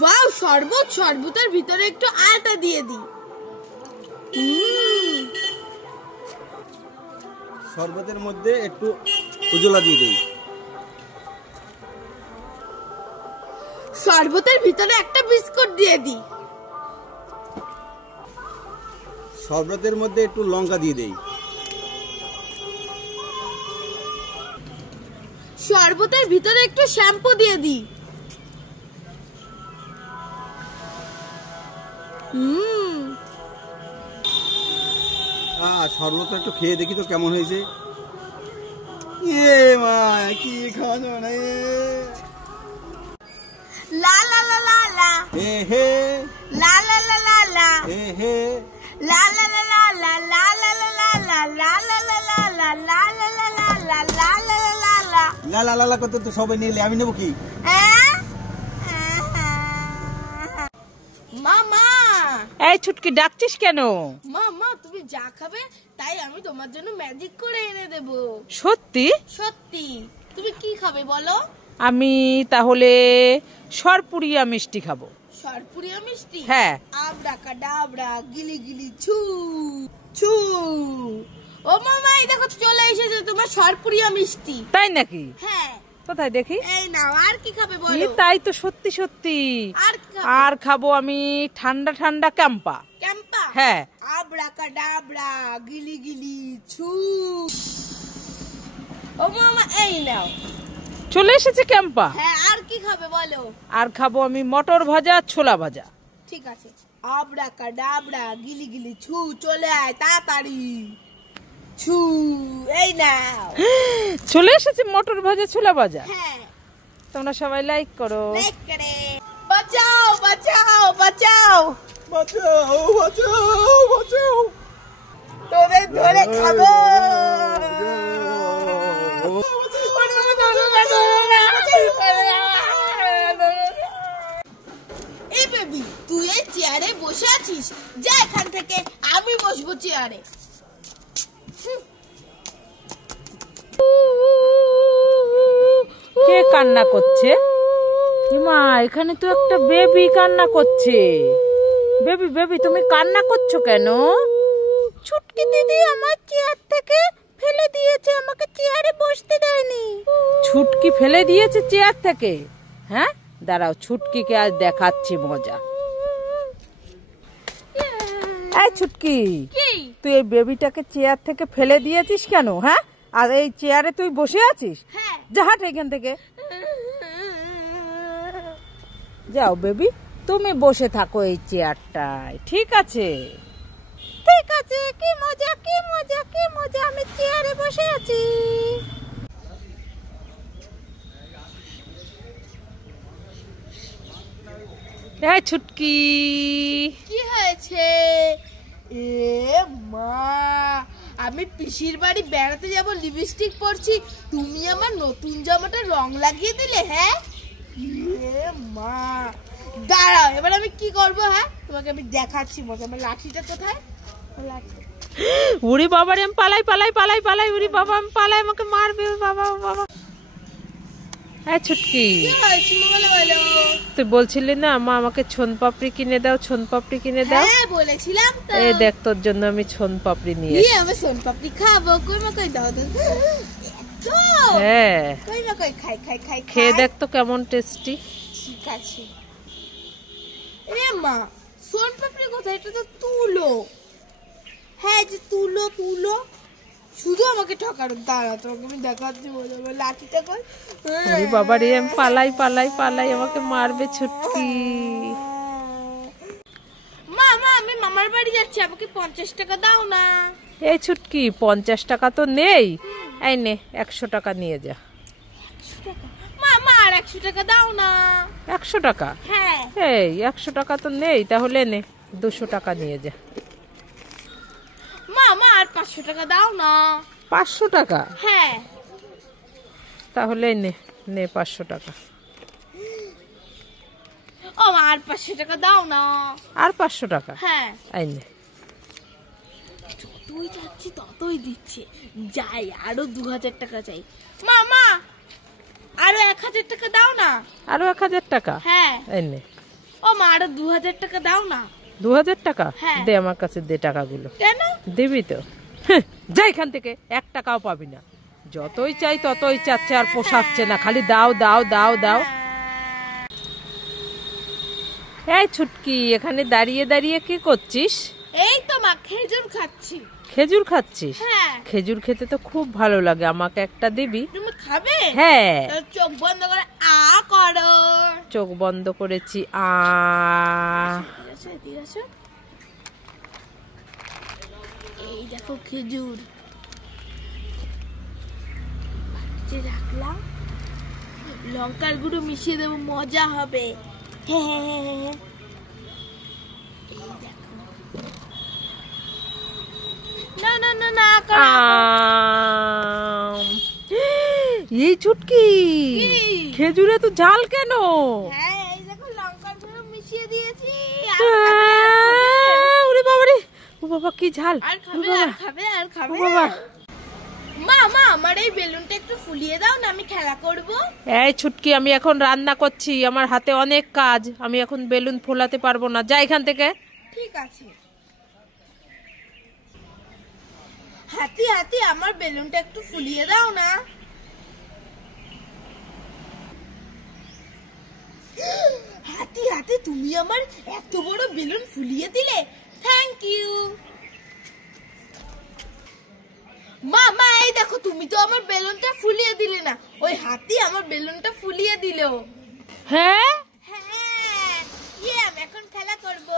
Wow, শরবত, শরবতের ভিতরে একটু আটা দিয়ে দিই। শরবতের মধ্যে একটু উজলা দিয়ে দেই। শরবতের ভিতরে একটা বিস্কুট দিয়ে দিই। শরবতের মধ্যে একটু লঙ্কা দিয়ে দেই। শরবতের ভিতরে একটু শ্যাম্পু দিয়ে দিই। শরবতটা একটু খেয়ে দেখি তো কেমন হয়েছে। মা কি খাওয়া না, লা লা লা লা লা, হে হে, লা লা লা লা লা, হে হে, লা লা লা লা লা, লা লা লা লা লা, লা লা লা লা লা, লা লা লা লা লা, লা লা লা লা লা। লা লা লা লা করতে তো সবাই নিলে আমি নেবো কি? মামা, এই ছুটকি ডাকছিস কেন? মামা তুমি যা খাবে তাই আমি তোমার জন্য ম্যাজিক করে এনে দেব। সত্যি? সত্যি। তুমি কি খাবে বলো? আমি তাহলে সরপুরিয়া মিষ্টি খাবো। সরপুরিয়া মিষ্টি? হ্যাঁ। আবরাকাডাবরা, গিলি গিলি ছু ছু। ও মামা, এই দেখো চলে এসেছে তোমার সরপুরিয়া মিষ্টি। তাই নাকি? হ্যাঁ। কোথায় দেখি? এই নাও, আর কি খাবে বলো? তাই তো, সত্যি সত্যি। আর কি খাবে? আর খাবো আমি ঠান্ডা ঠান্ডা ক্যাম্পা। ক্যাম্পা? হ্যাঁ। আবরাকাডাবরা, গিলি গিলি ছু। ও মামা, এই নাও। চলে এসেছে ক্যাম্পা। হ্যাঁ, আর কি খাবে বলো? আর খাবো আমি মটর ভাজা, ছোলা ভাজা। ঠিক আছে। আবরাকাডাবরা, গিলি গিলি ছু, চলে আয় তাড়াতাড়ি। ছু, এই নাও। চলে এসেছে মটর ভাজা, ছোলা ভাজা। হ্যাঁ। তোমরা সবাই লাইক করো। লাইক করে। বাঁচাও বাঁচাও বাঁচাও, বাঁচাও বাঁচাও বাঁচাও, তোদের ধরে খাবো। এই বেবি, তুই এই চেয়ারে বসে আছিস, যা এখান থেকে, আমি বসবো চেয়ারে। কে কান্না করছে? মা, এখানে তো একটা বেবি কান্না করছে। বেবি বেবি, তুমি কান্না করছো কেন? ছুটকি দিদি আমার চেয়ার থেকে ফেলে দিয়েছে, আমাকে চেয়ারে বসতে দেয়নি। ছুটকি ফেলে দিয়েছে চেয়ার থেকে? হ্যাঁ, দাঁড়াও, ছুটকিকে আজ দেখাচ্ছি মজা। এই ছুটকি, তুই এই বেবিটাকে চেয়ার থেকে ফেলে দিয়েছিস কেন? হ্যাঁ, আর এই চেয়ারে তুই বসে আছিস? হ্যাঁ। যা হাট এখান থেকে, যাও বেবি, তুমি বসে থাকো এই চেয়ারটায়। ঠিক আছে? ঠিক আছে। কি মজা, কি মজা, কি মজা, আমি চেয়ারে বসে আছি। এই ছুটকি, কি হয়েছে? এ মা, আমি পিসির বাড়ি বেড়াতে যাব, লিপস্টিক পরছি, তুমি আমার নতুন জামাটা রং লাগিয়ে দিলে। হ্যাঁ, এ মা, দাঁড়াও, এবার আমি কি করব? হ্যাঁ, তোমাকে আমি দেখাচ্ছি মজা। আমার লাঠিটা কোথায়? উড়ি বাবা রে, আমি পালাই পালাই পালাই পালাই, উড়ি বাবা আমি পালাই, আমাকে মারবে বাবা বাবা। হ্যাঁ ছুটকি, কি হয়েছিল বলো বলো? তুই বলছিলি না মা আমাকে ছোন পাপড়ি কিনে দাও, ছোন পাপড়ি কিনে দাও। হ্যাঁ, বলেছিলাম তো। এই দেখ, তোর জন্য আমি ছোন পাপড়ি নিয়ে কি, আমি সোন পাপড়ি খাবো? কই মা, কই দাও দাও। হ্যাঁ, কই মা, কই, খাই খাই খাই। খেয়ে দেখ তো কেমন টেস্টি। ঠিক আছে। এ মা, সোন পাপড়ি কোথায়? এটা তো তুলো। হ্যাঁ, যে তুলো তুলো, শুধু আমাকে ঠকানো। দাঁড়া, তোমাকে আমি দেখাচ্ছি মজা। আমার লাঠিটা কই? উড়ি বাবা রে, আমি পালাই পালাই পালাই, আমাকে মারবে ছুটকি। মা মা, আমি মামার বাড়ি যাচ্ছি, আমাকে 50 টাকা দাও না। এই ছুটকি, 50 টাকা তো নেই। এই নে, 100 টাকা নিয়ে যা। 100 টাকা? মা মা, আর 100 টাকা দাও না। 100 টাকা? হ্যাঁ। এই 100 টাকা তো নেই, তাহলে নে 200 টাকা নিয়ে যা। মা মা, আর 500 টাকা দাও না। 500 টাকা? হ্যাঁ। তাহলে নে নে 500 টাকা। ও মা, আর 500 টাকা দাও না। আর 500 টাকা? হ্যাঁ। এই নে। তুই যাচ্ছি ততই দিচ্ছে, যাই, আরো 2000 টাকা চাই। মা মা, আর আরো 1000 টাকা দাও না। আরো 1000 টাকা? হ্যাঁ। এই নে। ও মা, আরো 2000 টাকা দাও না। 2000 টাকা? হ্যাঁ। দে আমার কাছে, দে টাকাগুলো। কেন? দিবি তো? যা এখান থেকে, 1 টাকাও পাবি না। যতই চাই ততই চাচ্ছে, আর পোষাচ্ছে না, খালি দাও দাও দাও দাও। এই ছুটকি, এখানে দাঁড়িয়ে দাঁড়িয়ে কি করছিস? এই তো মা, খেজুর খাচ্ছি। খেজুর খাচ্ছিস? হ্যাঁ। খেজুর খেতে তো খুব ভালো লাগে, আমাকে একটা দিবি? তুমি খাবে? হ্যাঁ। তাহলে চোখ বন্ধ করে আ করো। চোখ বন্ধ করেছি। আ। এদিকে আসো। এই দেখো খেজুর রাখলাম, লঙ্কার গুঁড়ো মিশিয়ে দেবো, মজা হবে। হ্যাঁ, এই দেখো। না না না না, এই ছুটকি, খেজুরে তো ঝাল কেন? হ্যাঁ, এই দেখো লঙ্কার গুঁড়ো মিশিয়ে দিয়েছি। ওরে বাবা রে, ও বাবা কি ঝাল! আর খাবে, আর খাবে, আর খাবে। বাবা, মা মা, আমার এই বেলুনটা একটু ফুলিয়ে দাও না, আমি খেলা করব। এই ছুটকি, আমি এখন রান্না করছি, আমার হাতে অনেক কাজ, আমি এখন বেলুন ফোলাতে পারবো না, যা এখান থেকে। ঠিক আছে। হাতি হাতি, আমার বেলুনটা একটু ফুলিয়ে দাও না। হাতি হাতি, তুমি আমার এত বড় বেলুন ফুলিয়ে দিলে, থ্যাংক ইউ। মা মা, এই দেখো, তুমি তো আমার বেলুনটা ফুলিয়ে দিলে না, ওই হাতি আমার বেলুনটা ফুলিয়ে দিল। হ্যাঁ, হ্যাঁ, আমি এখন খেলা করব।